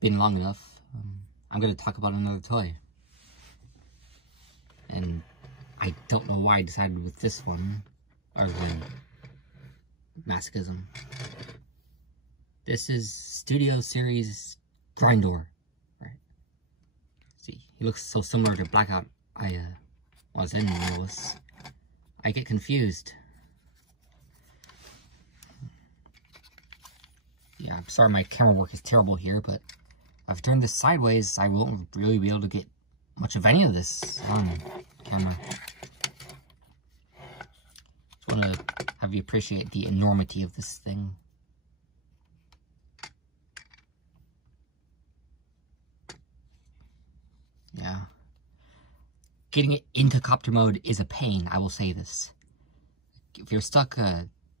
been long enough. I'm going to talk about another toy. And I don't know why I decided with this one, other than masochism. This is Studio Series Grindor. Right. See, he looks so similar to Blackout. I get confused. Yeah, I'm sorry my camera work is terrible here, but if I've turned this sideways, I won't really be able to get much of any of this on camera. Just want to have you appreciate the enormity of this thing. Yeah. Getting it into copter mode is a pain, I will say this. If you're stuck,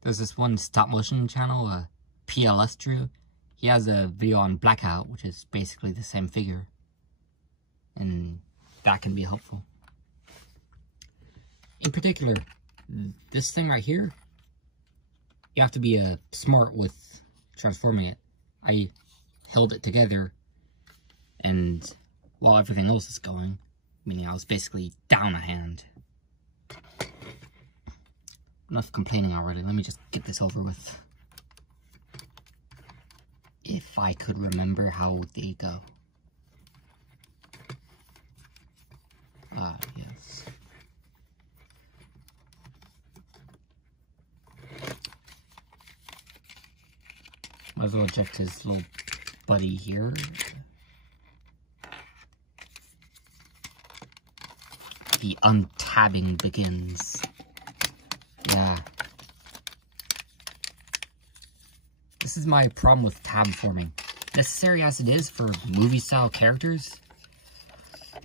there's this one stop motion channel, PLS Drew. He has a video on Blackout, which is basically the same figure. And that can be helpful. In particular, this thing right here, you have to be smart with transforming it. I held it together, and while everything else is going, meaning I was basically down a hand. Enough complaining already. Let me just get this over with. If I could remember how they go. Ah, yes. Might as well eject his little buddy here. The untabbing begins. Yeah. This is my problem with tab forming. Necessary as it is for movie-style characters,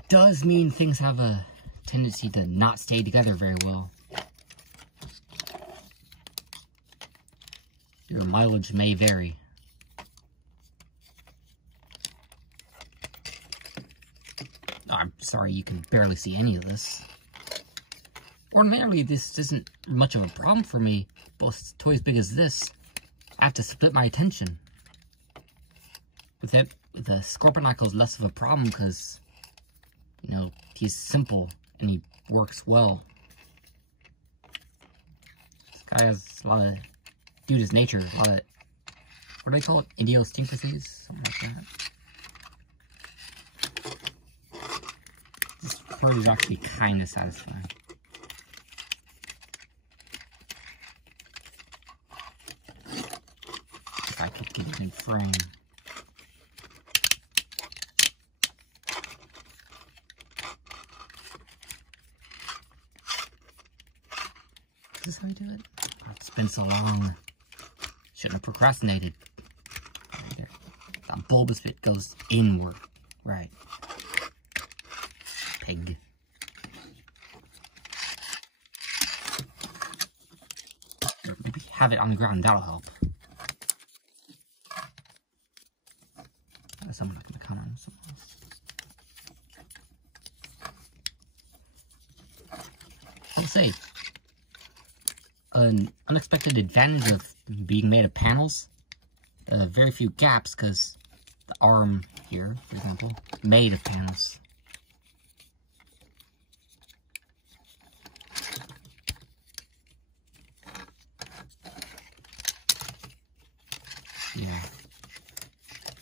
does mean things have a tendency to not stay together very well. Your mileage may vary. I'm sorry you can barely see any of this. Ordinarily, this isn't much of a problem for me, but with toys big as this, I have to split my attention. With the Scorponocko is less of a problem because, you know, he's simple and he works well. This guy has a lot of, due to his nature, a lot of, what do they call it? Idiosyncrasies? Something like that. This part is actually kind of satisfying. If I could get it in frame. Is this how you do it? Oh, it's been so long. Shouldn't have procrastinated. Right there. That bulbous bit goes inward. Right. Pig. Or maybe have it on the ground, that'll help. I guess I'm not going to comment on something else. I'll say, an unexpected advantage of being made of panels, very few gaps, because the arm here, for example, made of panels. Yeah.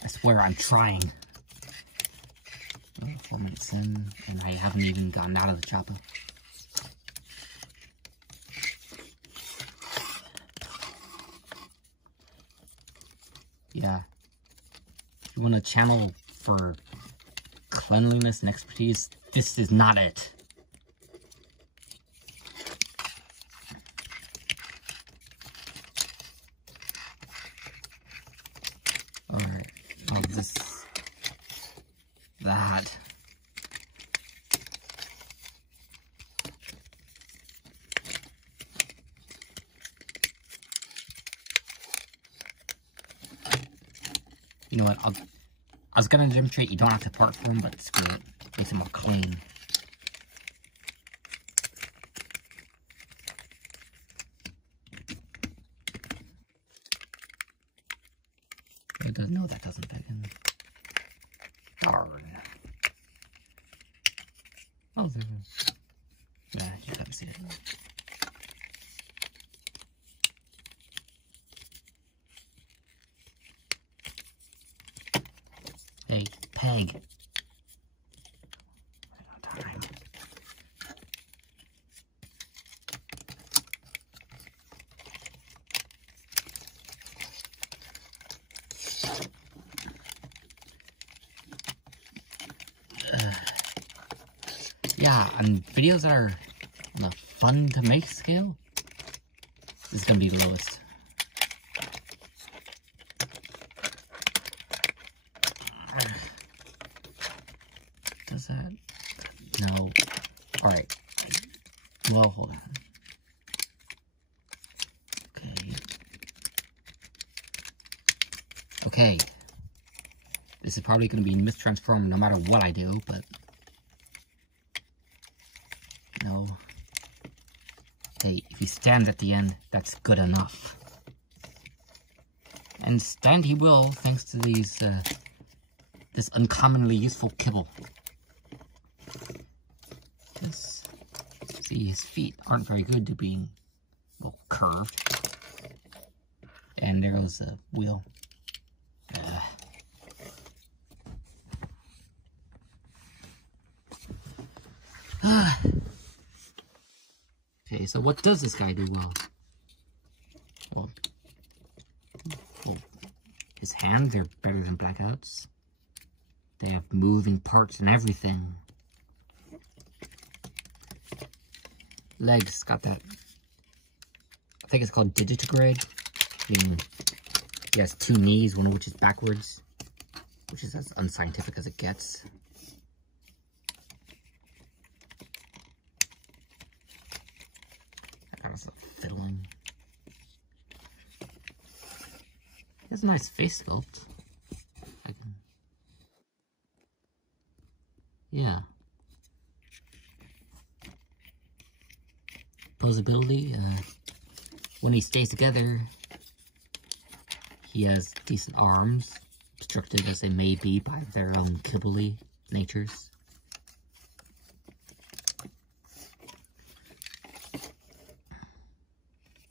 I swear I'm trying. 4 minutes in, and I haven't even gotten out of the chopper. Yeah. If you want a channel for cleanliness and expertise, this is not it. Alright. Oh, this. That. You know what, I was gonna demonstrate you don't have to part for them, but screw it. Makes it more clean. It doesn't, no, that doesn't fit in. Darn. Oh, yeah, you haven't seen it. Hey, Peg. Time. Yeah, on videos that are on the fun to make scale, this is gonna be the lowest. Does that? No. Alright. Well, hold on. Okay. Okay. This is probably gonna be mistransformed no matter what I do, but no. Hey, if he stands at the end, that's good enough. And stand he will, thanks to these, this uncommonly useful kibble. This, see, his feet aren't very good to being, well, curved. And there goes the wheel. Okay, so what does this guy do well? Well, his hands are better than Blackout's. They have moving parts and everything. Legs, got that. I think it's called digitigrade. Meaning he has 2 knees, one of which is backwards, which is as unscientific as it gets. Fiddling. He has a nice face sculpt. Yeah. Posability, when he stays together, he has decent arms, obstructed as they may be by their own kibbly natures.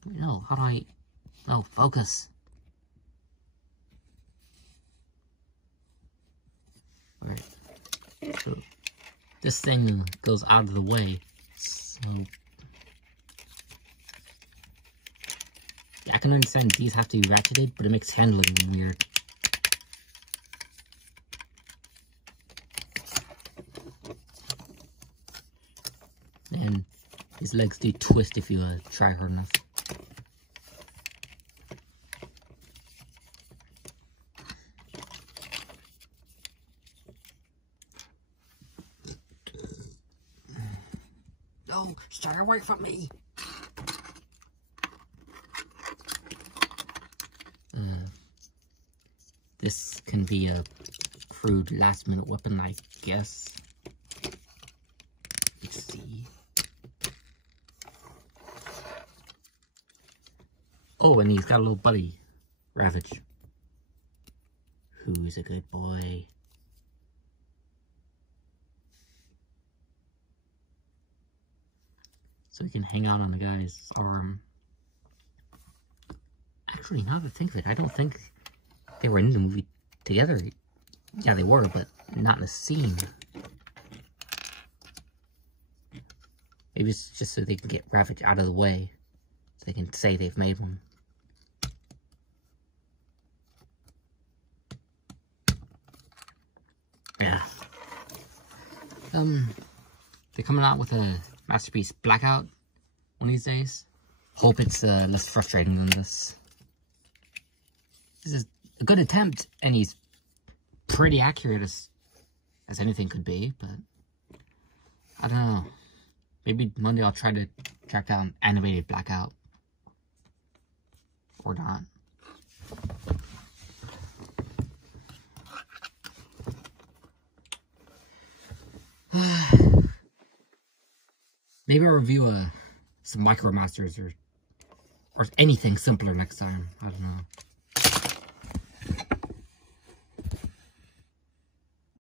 No, how do I... Oh, focus. Alright. So, this thing goes out of the way. So... Yeah, I can understand these have to be ratcheted, but it makes handling weird. And his legs do twist if you try hard enough. No, stay away from me! This can be a crude last-minute weapon, I guess. Let's see. Oh, and he's got a little buddy, Ravage. Who's a good boy? So he can hang out on the guy's arm. Actually, now that I think of it, I don't think they were in the movie together. Yeah, they were, but not in a scene. Maybe it's just so they can get Ravage out of the way, so they can say they've made one. Yeah. They're coming out with a Masterpiece Blackout one of these days. Hope it's less frustrating than this. This is a good attempt, and he's pretty accurate as anything could be, but I don't know. Maybe Monday I'll try to track down animated Blackout. Or not. Maybe I'll review some Micromasters or anything simpler next time. I don't know.